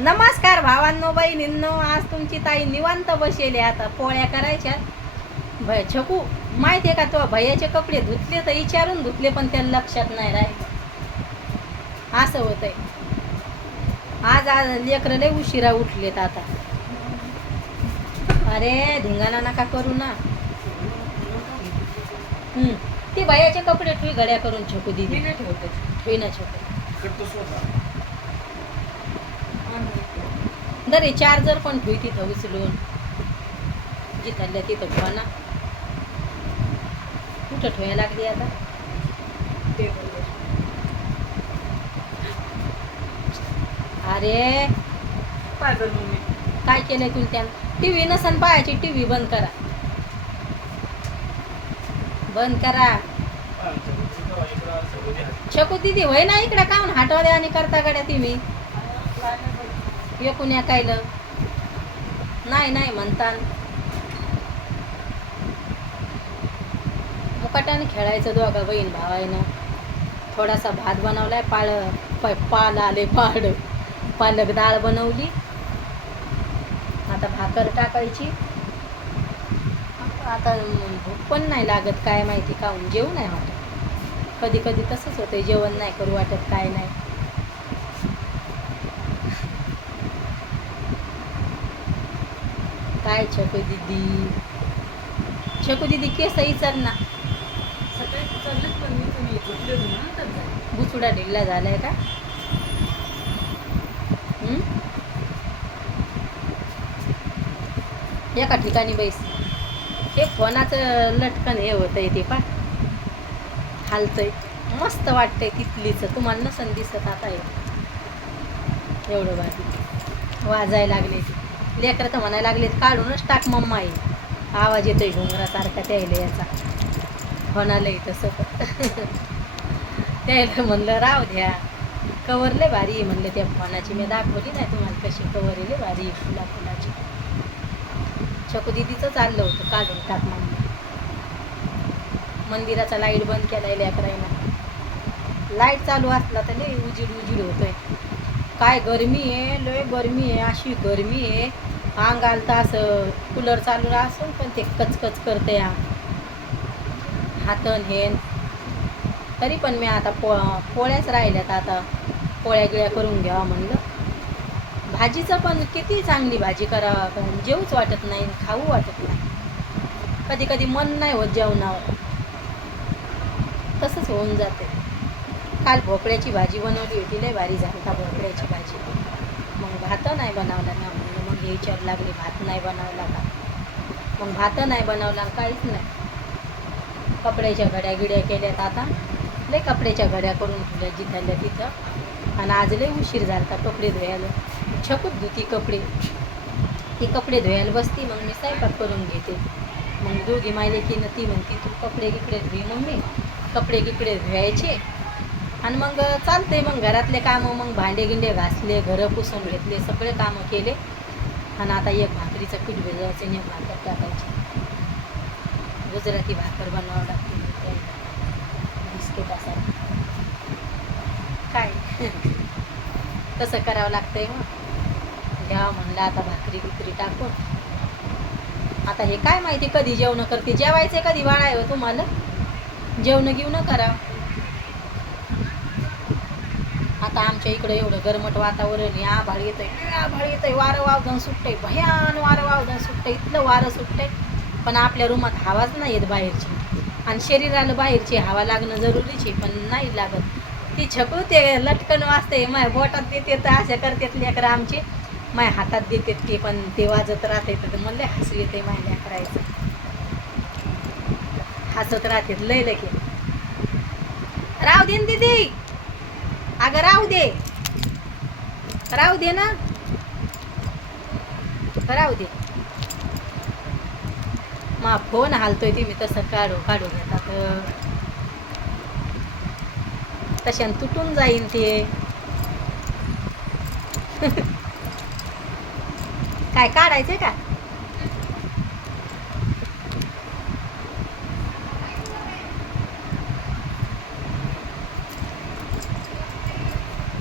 नमस्कार भावांनो बहिणींनो, आज तुमची ताई निवांत बसेले. आता पोळ्या करायच्या. छकू माहिती आहे का, तो भैयाचे कपडे धुतले तर विचारून धुतले, पण त्याला लक्षात नाही राहिलं. असं होतंय. आज आज लेकरं लय उशिरा उठलेत आता. अरे धिंगाणा नका करू ना. ती भैयाचे कपडे ठुई घड्या करून छकू दिली ठेवते ना छकू. दरे चार्जर पण ठुई तिथं उचलून जिथल्या तिथं ठेवा ना. कुठं ठेवायला लागली आता. अरे काय केलंय तुम्ही त्यानं. टीव्ही नसन पाहायची, टीव्ही बंद करा, बंद करा. शकू दिदी होय ना इकडे काऊन हाटवा द्या आणि करता गड्या तुम्ही. एकूण या कायलं नाही नाही म्हणता. मुकाट्याने खेळायचं दोघा बहीण भावायनं. थोडासा भात बनवलाय, पाल आले पालक डाळ बनवली. आता भाकर टाकायची. आता भूक पण नाही लागत, काय माहिती काहून जेवू नाही वाटत. कधी कधी तसंच होतंय, जेवण नाही करू वाटत, काय नाही. काय छकू दीदी केस इचर ना. बुचुडा ढिल्ला झालाय का. एका ठिकाणी बैस. हे फोनाचं लटकन हे होतंय, ते पण हालतंय. मस्त वाटतंय तिथलीचं. तुम्हाला नसन दिसत आता हे एवढं भारी वाजायला लागले. लेकरं तर म्हणायला लागलेत काढूनच टाक मम्मा. आहे आवाज येतोय घुंगरासारखा त्याला याचा. होणालंय तसं. त्याला म्हणलं राव द्या, कवर लय भारी आहे म्हणलं. त्या फोनाची मी दाखवली नाही तुम्हाला कशी कवर लय भारी आहे फुलाची. छकू दिदीचं चाललं होतं काढून टाक मम्मा. मंदिराचा लाईट बंद केलाय लेकरायला. लाईट चालू असला तर लय उजीड होतोय. काय गरमी आहे, लय गरमी आहे. अशी गरमी आहे अंग आलता. असं कूलर चालू असून पण ते कचकच करते हातन हे. तरी पण मी आता पोळ्याच राहिल्यात. आता पोळ्या गिळ्या करून घ्यावा म्हणलं. भाजीचं पण किती चांगली भाजी करावा, पण जेवूच वाटत नाही, खाऊ वाटत नाही. कधी कधी मन नाही होत जेवणावर, तसंच होऊन जाते. काल भोपळ्याची भाजी बनवली होती, लय भारी झाली का भोपळ्याची भाजी. मग भात नाही बनवला ना म्हणून मग हे विचार लागले भात नाही बनवला का. मग भात नाही बनवला, काहीच नाही. कपड्याच्या घड्या गिड्या केल्यात. आता लय कपड्याच्या घड्या करून ठेवल्या जिथल्या तिथं. आणि आज लय उशीर झाला कपडे धुवायला. छकूच धुती कपडे. ती कपडे धुवायला बसती, मग मी स्वयंपाक करून घेते. मग दोघी मायले की ती म्हणती तू कपडे गिकडे धुई मम्मी. कपडे गिकडे धुवायचे आणि मग चालते. मग घरातले कामं, मग भांडे गिंडे घासले, घरं पुसून घेतले, सगळे कामं केले. आणि आता एक भाकरीचं पीठ भिजवायचं आणि एक भाकर टाकायची. गुजराती भाकर बनवावं लागते बिस्किटासाठी. काय तसं करावं लागतंय. मग घ्यावं म्हणलं आता भाकरी बिकरी टाकून. आता हे काय माहिती कधी जेवण करते. जेवायचे कधी वाळाय हो तुम्हाला. जेवण घेऊन करा. आता आमच्या इकडं एवढं गरमट वातावरण आहे. आभाळ येतंय वारं वावधन सुटतंय, भयान वारं वावधन सुटतंय. इथलं वारं सुटतंय पण आपल्या रूमात हवाच नाही येत बाहेरची. आणि शरीराला बाहेरची हवा लागणं जरुरीच आहे, पण नाही लागत. ती छकू ते लटकन वाजते माझ्या बोटात देते तर अशा करतात लेकरं आमचे. माझ्या हातात देतात ते, पण ते वाजत राहते. तर म्हणले हसू येते माझ्या लेकरायचं. हसत राहतात लय लगे. राहू दे दीदी, अगं राहू दे ना, राहू दे. मा फोन हालतोय ते मी तसं काढू घेतात. तशाने तुटून जाईन ते. काय काढायचंय का.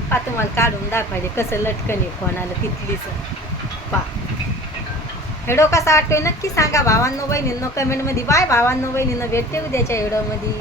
पातळ तुम्हाला काढून दाखवायले कसं लटकन आहे फोनाला तिथलीच पा हेडो कसा वाटतोय नक्की सांगा भावांनो बहिणींनो कमेंटमध्ये. बाय भावांनो बहिणींनो, भेटते उद्याच्या हेडोमध्ये.